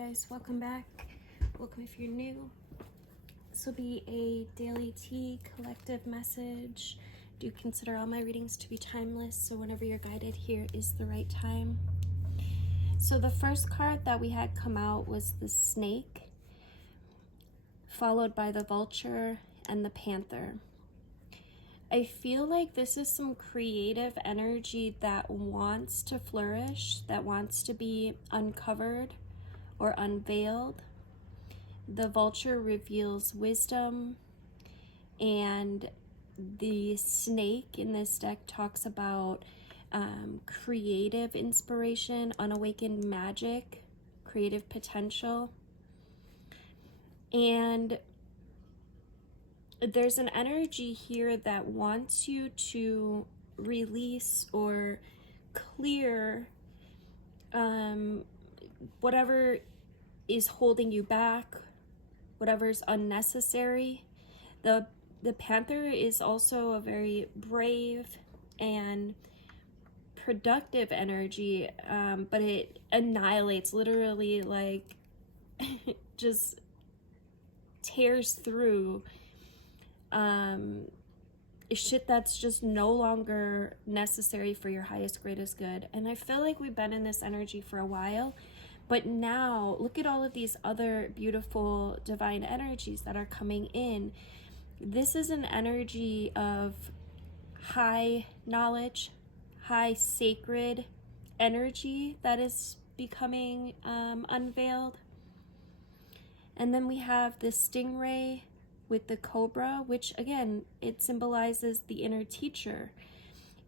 guys, welcome back. Welcome if you're new. This will be a daily tea collective message. Do consider all my readings to be timeless, so whenever you're guided, here is the right time. So the first card that we had come out was the snake, followed by the vulture and the panther. I feel like this is some creative energy that wants to flourish, that wants to be uncovered or unveiled. The vulture reveals wisdom, and the snake in this deck talks about creative inspiration, unawakened magic, creative potential. And there's an energy here that wants you to release or clear whatever is holding you back, whatever's unnecessary. The panther is also a very brave and productive energy, but it annihilates, literally, like just tears through shit that's just no longer necessary for your highest, greatest good. And I feel like we've been in this energy for a while, but now look at all of these other beautiful divine energies that are coming in. This is an energy of high knowledge, high sacred energy that is becoming unveiled. And then we have the stingray with the cobra, which again, it symbolizes the inner teacher.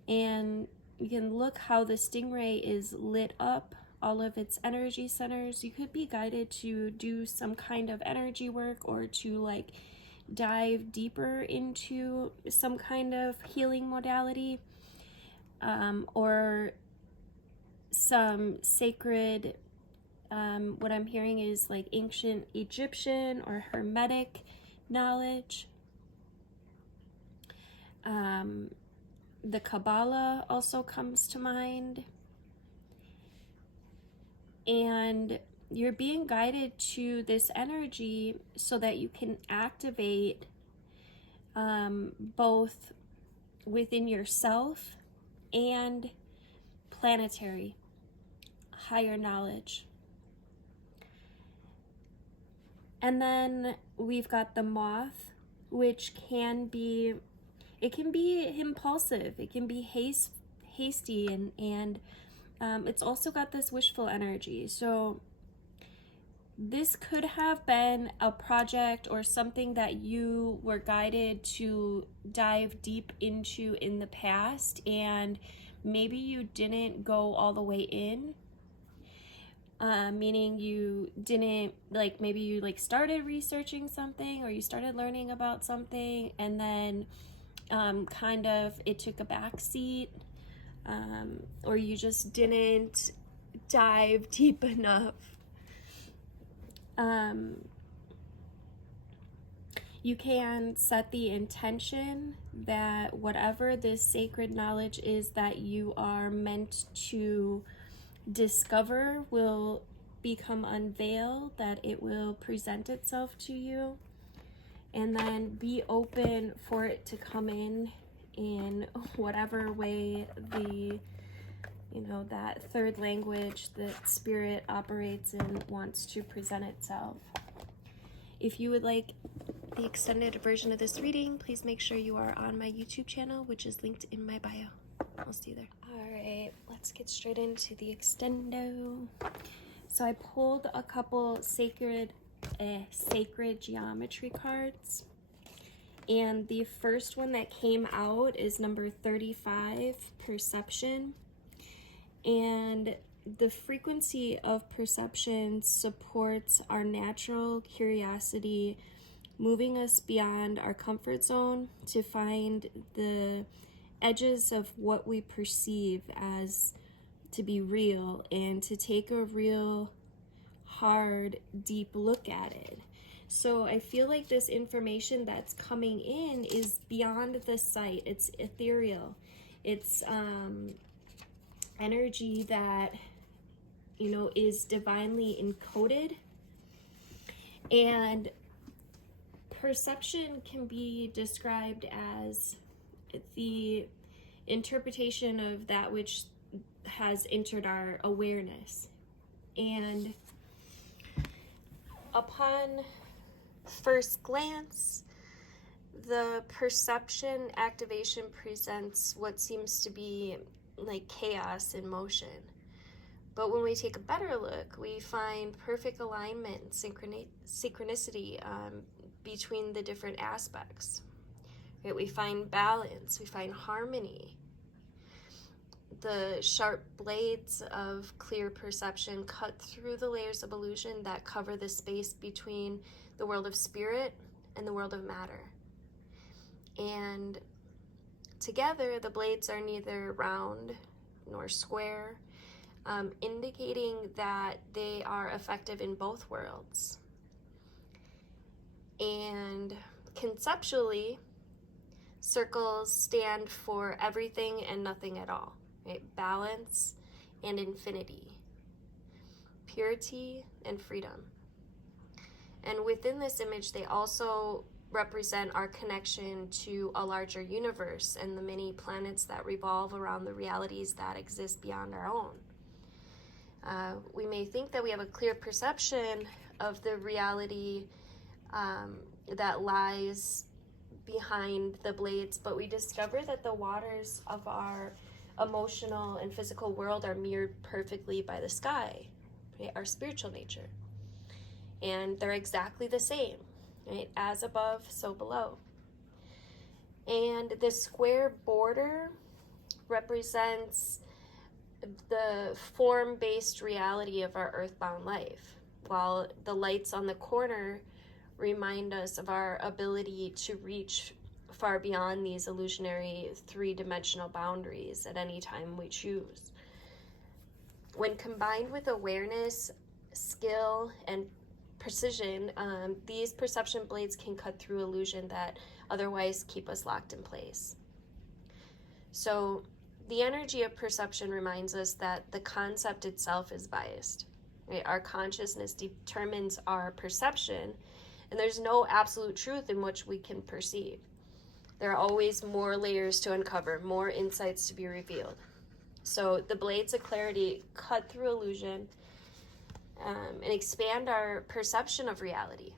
And you can look how the stingray is lit up, all of its energy centers. You could be guided to do some kind of energy work, or to like dive deeper into some kind of healing modality, or some sacred, what I'm hearing is like ancient Egyptian or Hermetic knowledge. The Kabbalah also comes to mind. And you're being guided to this energy so that you can activate both within yourself and planetary higher knowledge. And then we've got the moth, which can be, it can be impulsive, it can be hasty, and it's also got this wishful energy. So this could have been a project or something that you were guided to dive deep into in the past, and maybe you didn't go all the way in. Meaning you didn't, like, maybe you like started researching something, or you started learning about something, and then kind of it took a back seat, or you just didn't dive deep enough. You can set the intention that whatever this sacred knowledge is that you are meant to discover will become unveiled, that it will present itself to you, and then be open for it to come in whatever way the, you know, that third language that spirit operates in wants to present itself. If you would like the extended version of this reading, please make sure you are on my YouTube channel, which is linked in my bio. I'll see you there. Alright, let's get straight into the extendo. So I pulled a couple sacred geometry cards. And the first one that came out is number 35, Perception. And the frequency of perception supports our natural curiosity, moving us beyond our comfort zone to find the edges of what we perceive as to be real, and to take a real hard, deep look at it. So I feel like this information that's coming in is beyond the sight. It's ethereal. It's energy that you know, is divinely encoded. And perception can be described as the interpretation of that which has entered our awareness. And upon first glance, the perception activation presents what seems to be like chaos in motion. But when we take a better look, we find perfect alignment, synchronicity between the different aspects. Right? We find balance, we find harmony. The sharp blades of clear perception cut through the layers of illusion that cover the space between the world of spirit and the world of matter. And together, the blades are neither round nor square, indicating that they are effective in both worlds. And conceptually, circles stand for everything and nothing at all, right? Balance and infinity, purity and freedom. And within this image, they also represent our connection to a larger universe and the many planets that revolve around the realities that exist beyond our own. We may think that we have a clear perception of the reality that lies behind the blades, but we discover that the waters of our emotional and physical world are mirrored perfectly by the sky, right? Our spiritual nature. And they're exactly the same, right? As above, so below. And the square border represents the form-based reality of our earthbound life, while the lights on the corner remind us of our ability to reach far beyond these illusionary three-dimensional boundaries at any time we choose. When combined with awareness, skill, and precision, these perception blades can cut through illusion that otherwise keep us locked in place. So the energy of perception reminds us that the concept itself is biased. Right? Our consciousness determines our perception, and there's no absolute truth in which we can perceive. There are always more layers to uncover, more insights to be revealed. So the blades of clarity cut through illusion and expand our perception of reality,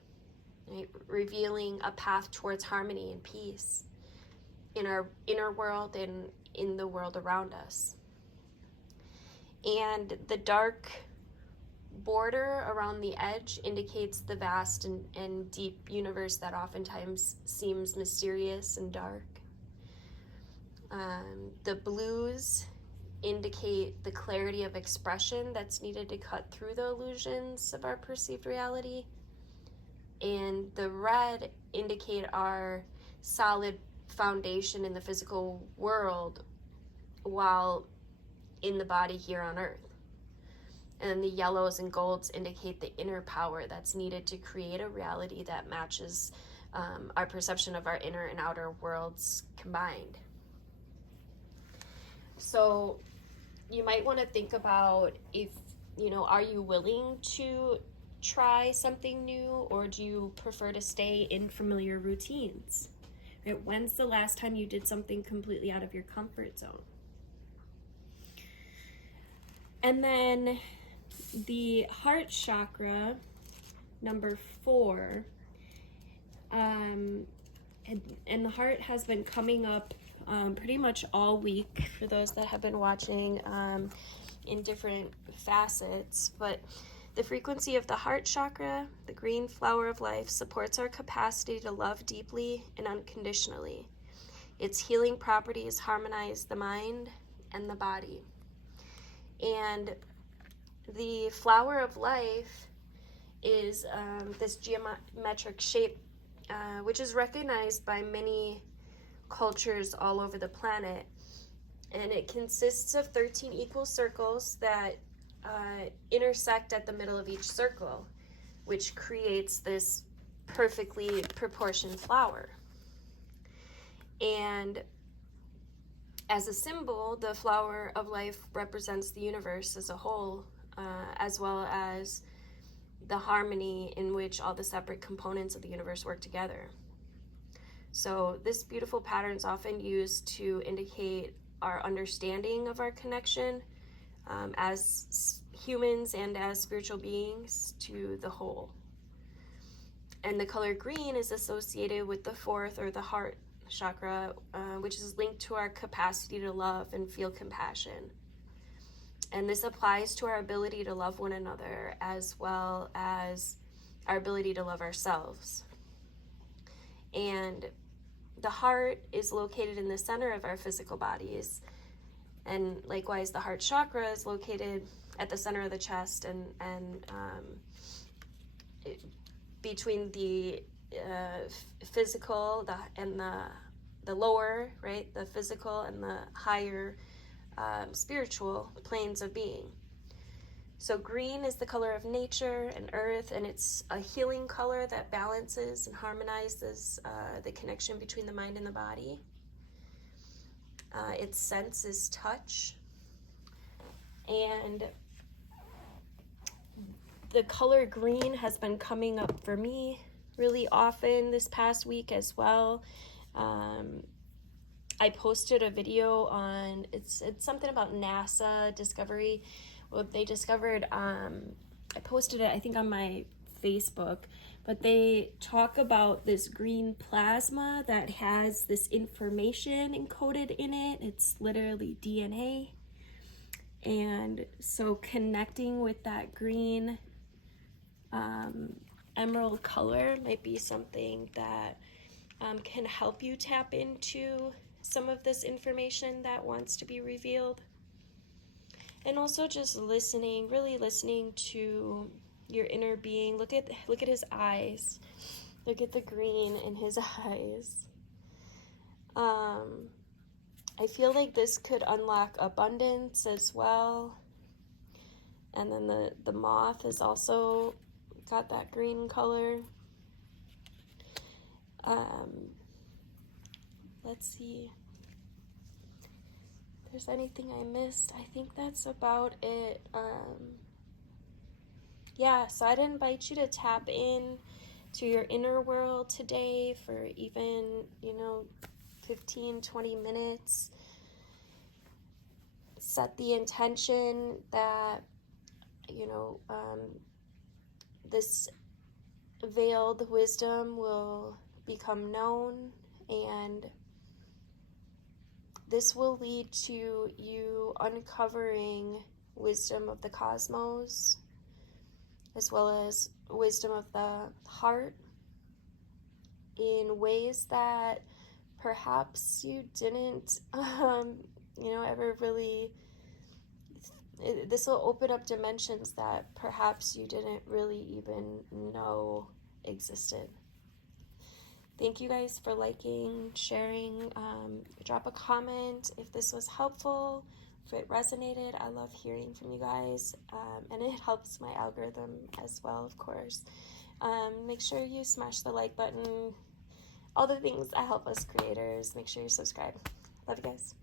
right? Revealing a path towards harmony and peace in our inner world and in the world around us. And the dark border around the edge indicates the vast and deep universe that oftentimes seems mysterious and dark. The blues indicate the clarity of expression that's needed to cut through the illusions of our perceived reality. And the red indicate our solid foundation in the physical world while in the body here on earth. And the yellows and golds indicate the inner power that's needed to create a reality that matches our perception of our inner and outer worlds combined. So you might want to think about if, are you willing to try something new, or do you prefer to stay in familiar routines? Right? When's the last time you did something completely out of your comfort zone? And then the heart chakra, number 4, and the heart has been coming up pretty much all week for those that have been watching in different facets. But the frequency of the heart chakra, the green flower of life, supports our capacity to love deeply and unconditionally. Its healing properties harmonize the mind and the body. And the flower of life is this geometric shape, which is recognized by many cultures all over the planet. And it consists of 13 equal circles that intersect at the middle of each circle, which creates this perfectly proportioned flower. And as a symbol, the flower of life represents the universe as a whole, as well as the harmony in which all the separate components of the universe work together. So this beautiful pattern is often used to indicate our understanding of our connection as humans and as spiritual beings to the whole. And the color green is associated with the fourth, or the heart chakra, which is linked to our capacity to love and feel compassion. And this applies to our ability to love one another as well as our ability to love ourselves. And the heart is located in the center of our physical bodies. And likewise, the heart chakra is located at the center of the chest and between the physical and the lower, right? The physical and the higher spiritual planes of being. So green is the color of nature and earth, and it's a healing color that balances and harmonizes the connection between the mind and the body. Its sense is touch. And the color green has been coming up for me really often this past week as well. I posted a video on, it's something about NASA discovery. Well, they discovered, I posted it, I think, on my Facebook, but they talk about this green plasma that has this information encoded in it. It's literally DNA. And so connecting with that green emerald color might be something that can help you tap into some of this information that wants to be revealed. And also just listening, really listening to your inner being. Look at his eyes. Look at the green in his eyes. I feel like this could unlock abundance as well. And then the moth has also got that green color. Let's see if there's anything I missed. I think that's about it. Yeah, so I'd invite you to tap in to your inner world today for even, 15, 20 minutes. Set the intention that, this veiled wisdom will become known, and this will lead to you uncovering wisdom of the cosmos, as well as wisdom of the heart, in ways that perhaps you didn't, ever really. This will open up dimensions that perhaps you didn't really even know existed. Thank you guys for liking, sharing. Drop a comment if this was helpful, if it resonated. I love hearing from you guys, and it helps my algorithm as well, of course. Make sure you smash the like button, all the things that help us creators. Make sure you subscribe. Love you guys.